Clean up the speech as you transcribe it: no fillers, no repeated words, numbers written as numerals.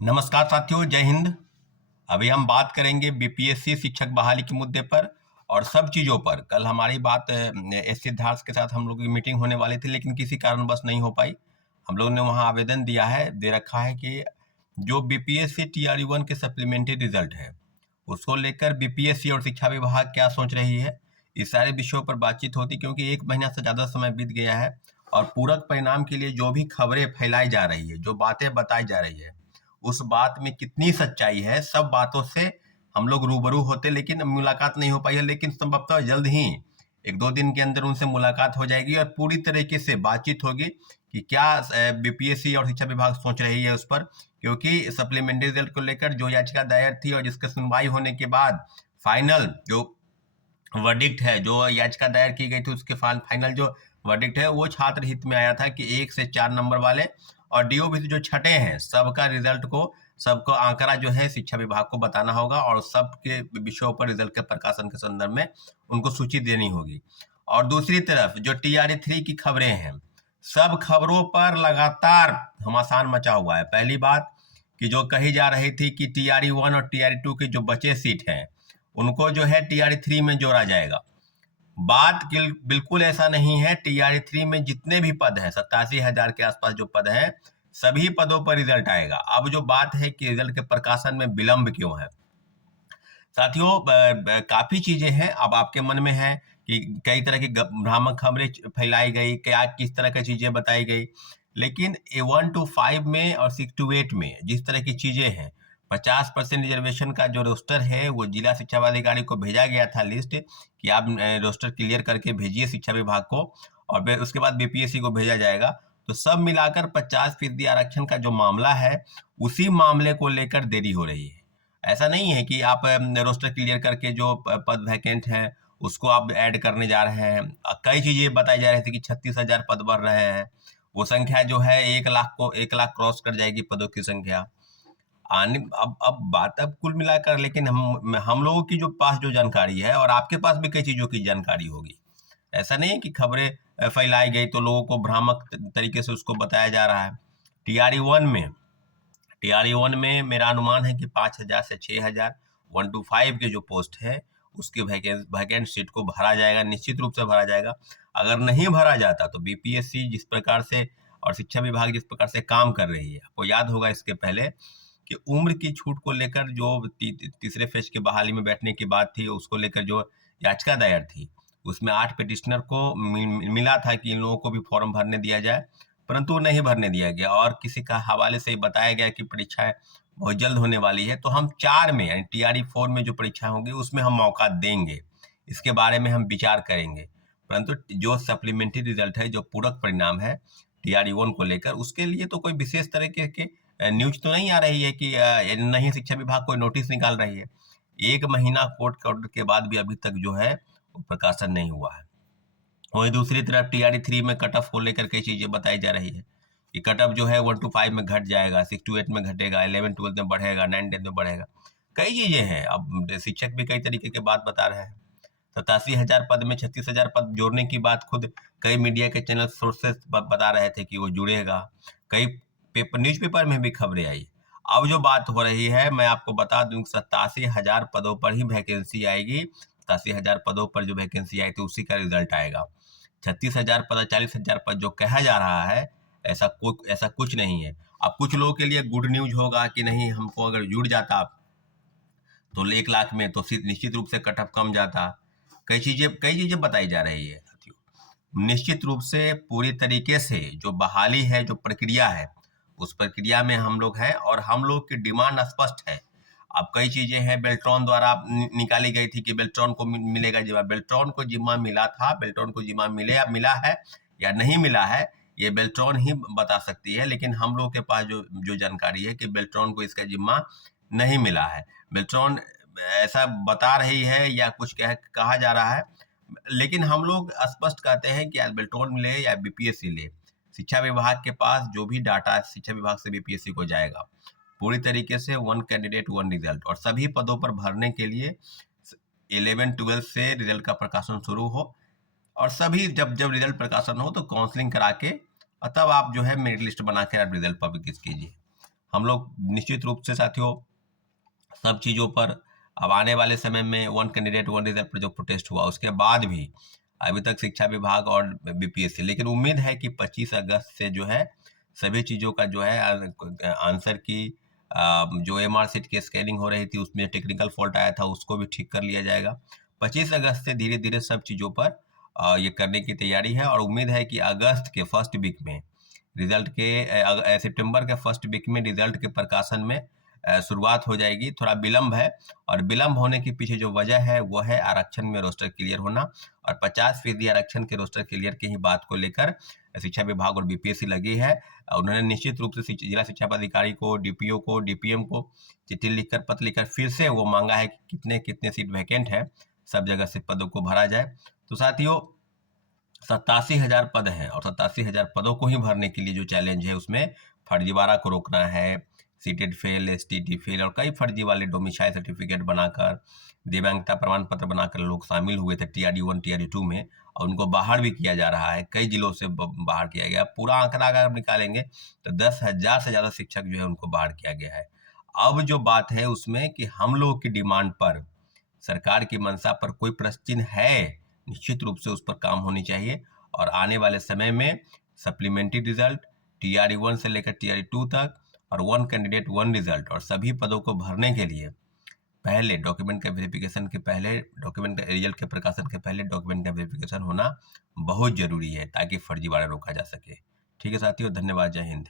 नमस्कार साथियों, जय हिंद। अभी हम बात करेंगे बीपीएससी शिक्षक बहाली के मुद्दे पर और सब चीज़ों पर। कल हमारी बात एस सिद्धार्थ के साथ हम लोग की मीटिंग होने वाली थी, लेकिन किसी कारणवश नहीं हो पाई। हम लोग ने वहाँ आवेदन दे रखा है कि जो बीपीएससी टीआरई 1 के सप्लीमेंट्री रिजल्ट है, उसको लेकर बीपीएससी और शिक्षा विभाग क्या सोच रही है, इस सारे विषयों पर बातचीत होती, क्योंकि 1 महीना से ज़्यादा समय बीत गया है और पूरक परिणाम के लिए जो भी खबरें फैलाई जा रही है, जो बातें बताई जा रही है, उस बात में कितनी सच्चाई है, सब बातों से हम लोग रूबरू होते, लेकिन मुलाकात नहीं हो पाई है। लेकिन संभवतः जल्द ही 1-2 दिन के अंदर उनसे मुलाकात हो जाएगी और पूरी तरीके से बातचीत होगी कि क्या बीपीएससी और शिक्षा विभाग सोच रही है उस पर। क्योंकि सप्लीमेंट्री रिजल्ट को लेकर जो याचिका दायर थी और जिसकी सुनवाई होने के बाद फाइनल जो वर्डिक्ट है, जो याचिका दायर की गई थी, उसके फाइनल जो वर्डिक्ट है वो छात्र हित में आया था कि 1 से 4 नंबर वाले और डीओबीसी जो छठे हैं, सबका रिजल्ट को, सबको आंकड़ा जो है शिक्षा विभाग को बताना होगा और सबके विषयों पर रिजल्ट के प्रकाशन के संदर्भ में उनको सूची देनी होगी। और दूसरी तरफ जो टीआरई 3 की खबरें हैं, सब खबरों पर लगातार घमासान मचा हुआ है। पहली बात कि जो कही जा रही थी कि टीआरई 1 और टीआरई 2 के जो बचे सीट हैं, उनको जो है टीआरई 3 में जोड़ा जाएगा। बात बिल्कुल ऐसा नहीं है। टीआरई 3 में जितने भी पद हैं, 87,000 के आसपास जो पद हैं, सभी पदों पर रिजल्ट आएगा। अब जो बात है कि रिजल्ट के प्रकाशन में विलंब क्यों है, साथियों, काफी चीजें हैं। अब आपके मन में है कि कई तरह की भ्रामक खबरें फैलाई गई, क्या किस तरह की चीजें बताई गई, लेकिन A1 to 5 में और 6 to 8 में जिस तरह की चीजें हैं, 50% रिजर्वेशन का जो रोस्टर है वो जिला शिक्षा पदाधिकारी को भेजा गया था लिस्ट कि आप रोस्टर क्लियर करके भेजिए शिक्षा विभाग को, और फिर उसके बाद बीपीएससी को भेजा जाएगा। तो सब मिलाकर 50% आरक्षण का जो मामला है, उसी मामले को लेकर देरी हो रही है। ऐसा नहीं है कि आप रोस्टर क्लियर करके जो पद वैकेंट हैं उसको आप ऐड करने जा रहे हैं। कई चीजें बताई जा रही थी कि 36,000 पद बढ़ रहे हैं, वो संख्या जो है 1 लाख क्रॉस कर जाएगी पदों की संख्या आने। अब बात अब कुल मिलाकर, लेकिन हम लोगों की जो पास जो जानकारी है और आपके पास भी कई चीजों की जानकारी होगी। ऐसा नहीं है कि खबरें फैलाई गई तो लोगों को भ्रामक तरीके से उसको बताया जा रहा है। टीआरई 1 में मेरा अनुमान है कि 5,000 से 6,000 1 to 5 के जो पोस्ट है उसके वैकेंट सीट को भरा जाएगा, निश्चित रूप से भरा जाएगा। अगर नहीं भरा जाता तो बीपीएससी जिस प्रकार से और शिक्षा विभाग जिस प्रकार से काम कर रही है, आपको याद होगा इसके पहले कि उम्र की छूट को लेकर जो तीसरे फेज की बहाली में बैठने की बात थी, उसको लेकर जो याचिका दायर थी, उसमें 8 पिटिशनर को मिला था कि इन लोगों को भी फॉर्म भरने दिया जाए, परंतु नहीं भरने दिया गया और किसी का हवाले से बताया गया कि परीक्षाएं बहुत जल्द होने वाली है, तो हम 4 में यानी टीआरई 4 में जो परीक्षा होंगी उसमें हम मौका देंगे, इसके बारे में हम विचार करेंगे। परंतु जो सप्लीमेंट्री रिजल्ट है, जो पूरक परिणाम है टीआरई 1 को लेकर, उसके लिए तो कोई विशेष तरीके के न्यूज तो नहीं आ रही है कि नहीं शिक्षा विभाग कोई नोटिस निकाल रही है। 1 महीना कोर्ट के ऑर्डर के बाद भी अभी तक जो है वो प्रकाशन नहीं हुआ है। वहीं दूसरी तरफ टीआरई 3 में कट ऑफ को लेकर कई चीजें बताई जा रही है कि कट ऑफ जो है 1 to 5 में घट जाएगा, 6 to 8 में घटेगा, 11-12 में बढ़ेगा, 9-10 में बढ़ेगा। कई चीजें हैं। अब शिक्षक भी कई तरीके की बात बता रहे हैं। 87,000 पद में 36,000 पद जोड़ने की बात खुद कई मीडिया के चैनल सोर्सेस बता रहे थे कि वो जुड़ेगा। कई न्यूज़पेपर में भी खबरें आई। अब जो बात हो रही है, मैं आपको बता दूं, 87,000 पदों पर ही वैकेंसी आएगी। 87,000 पदों पर जो वैकेंसी आई थी उसी का रिजल्ट आएगा। 36,000 पद, 40,000 पद जो कहा जा रहा है, ऐसा कुछ नहीं है। अब कुछ लोगों के लिए गुड न्यूज होगा कि नहीं, हमको अगर जुड़ जाता तो 1 लाख में तो निश्चित रूप से कट ऑफ कम जाता। कई चीजें बताई जा रही है साथियों। निश्चित रूप से पूरी तरीके से जो बहाली है, जो प्रक्रिया है, उस प्रक्रिया में हम लोग हैं और हम लोग की डिमांड स्पष्ट है। अब कई चीजें हैं बेल्ट्रॉन द्वारा निकाली गई थी कि बेल्ट्रॉन को मिलेगा जिम्मा। बेल्ट्रॉन को जिम्मा मिला था, बेल्ट्रॉन को जिम्मा मिला है या नहीं मिला है, ये बेल्ट्रॉन ही बता सकती है। लेकिन हम लोग के पास जो जानकारी है कि बेल्ट्रॉन को इसका जिम्मा नहीं मिला है। बेल्ट्रॉन ऐसा बता रही है या कुछ कहा जा रहा है, लेकिन हम लोग स्पष्ट कहते हैं कि बेल्ट्रॉन ले या बीपीएससी ले, शिक्षा विभाग के पास जो भी डाटा शिक्षा विभाग से बीपीएससी को जाएगा, पूरी तरीके से 1 कैंडिडेट 1 रिजल्ट, और सभी पदों पर भरने के लिए 11-12 से रिजल्ट का प्रकाशन शुरू हो, और सभी जब जब रिजल्ट प्रकाशन हो तो काउंसलिंग करा के, और तब आप जो है मेरिट लिस्ट बना के आप रिजल्ट पब्लिश कीजिए। हम लोग निश्चित रूप से साथियों सब चीज़ों पर अब आने वाले समय में वन कैंडिडेट वन रिजल्ट पर जो प्रोटेस्ट हुआ उसके बाद भी अभी तक शिक्षा विभाग और बीपीएससी, लेकिन उम्मीद है कि 25 अगस्त से जो है सभी चीज़ों का जो है आंसर की जो एमआर सीट की स्कैनिंग हो रही थी उसमें टेक्निकल फॉल्ट आया था उसको भी ठीक कर लिया जाएगा। 25 अगस्त से धीरे धीरे सब चीज़ों पर ये करने की तैयारी है और उम्मीद है कि अगस्त के फर्स्ट वीक में रिजल्ट के सितंबर के फर्स्ट वीक में रिजल्ट के प्रकाशन में शुरुआत हो जाएगी। थोड़ा विलंब है और विलंब होने के पीछे जो वजह है वो है आरक्षण में रोस्टर क्लियर होना और 50% आरक्षण के रोस्टर क्लियर की ही बात को लेकर शिक्षा विभाग और बीपीएससी लगी है। उन्होंने निश्चित रूप से जिला शिक्षा पदाधिकारी को, डीपीओ को, डीपीएम को चिट्ठी लिखकर, पत्र लिखकर फिर से वो मांगा है कि कितने कितने सीट वैकेंट है, सब जगह से पदों को भरा जाए। तो साथियों 87,000 पद हैं और 87,000 पदों को ही भरने के लिए जो चैलेंज है उसमें फर्जीवाड़ा को रोकना है, सीटेड फेल, एसटीटी फेल और कई फर्जी वाले डोमिसाइल सर्टिफिकेट बनाकर, दिव्यांगता प्रमाण पत्र बनाकर लोग शामिल हुए थे टीआरडी 1 टीआरडी 2 में और उनको बाहर भी किया जा रहा है। कई जिलों से बाहर किया गया। पूरा आंकड़ा अगर निकालेंगे तो 10,000 से ज़्यादा शिक्षक जो है उनको बाहर किया गया है। अब जो बात है उसमें कि हम लोगों की डिमांड पर, सरकार की मंशा पर कोई प्रश्न चिन्ह है, निश्चित रूप से उस पर काम होनी चाहिए और आने वाले समय में सप्लीमेंट्री रिजल्ट टीआरडी 1 से लेकर टीआरडी 2 तक और वन कैंडिडेट वन रिजल्ट और सभी पदों को भरने के लिए पहले डॉक्यूमेंट का वेरिफिकेशन के पहले, डॉक्यूमेंट का रिजल्ट के प्रकाशन के पहले डॉक्यूमेंट का वेरिफिकेशन होना बहुत जरूरी है ताकि फर्जीवाड़ा रोका जा सके। ठीक है साथियों, धन्यवाद, जय हिंद।